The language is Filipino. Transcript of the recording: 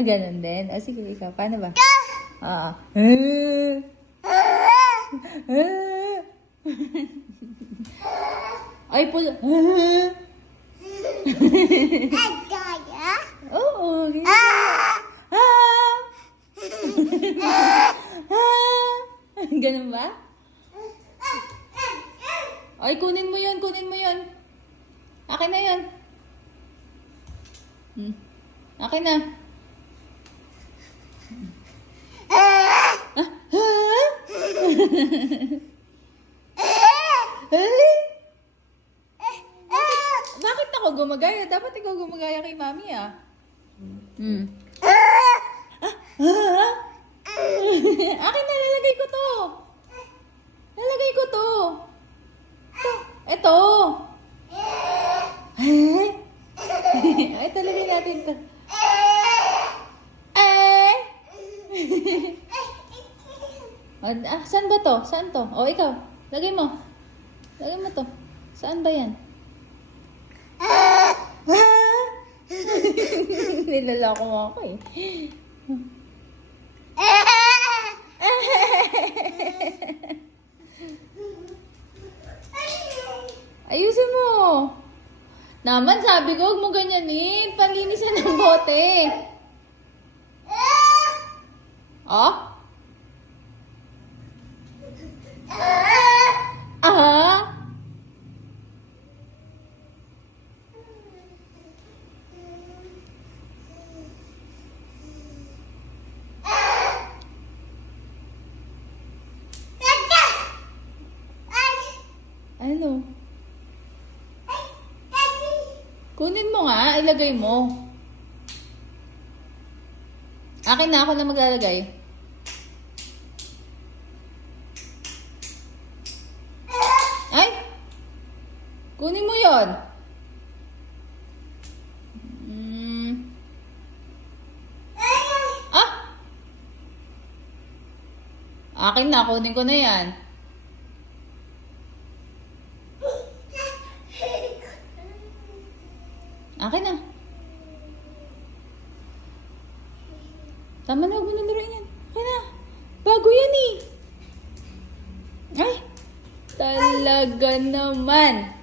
Ah, ganun din. O, sige, ikaw. Paano ba? Oo. Ay, pulo. Oo. Ganun ba? Ay, kunin mo yun, kunin mo yun. Akin na yun. Akin na. Bakit ako gumagaya? Dapat ikaw gumagaya kay mami ah. Akin na, lalagay ko to. Lalagay ko to. Ito. Ay, talagay natin to. Saan ba to? Saan to? O, ikaw. Lagay mo. Lagay mo to. Saan ba yan? Nilalako mo ako eh. Ayusin mo. Naman, sabi ko, huwag mo ganyanin. Panlinisan ng bote. Oh? Ah? Ano? Kunin mo nga, ilagay mo. Akin na, ako na maglalagay. Ay! Kunin mo yon. Ah! Akin na, kunin ko na yan. Akin na. Tama na, huwag mo naluruin yan. Akin na. Bago yan eh. Ay! Talaga naman.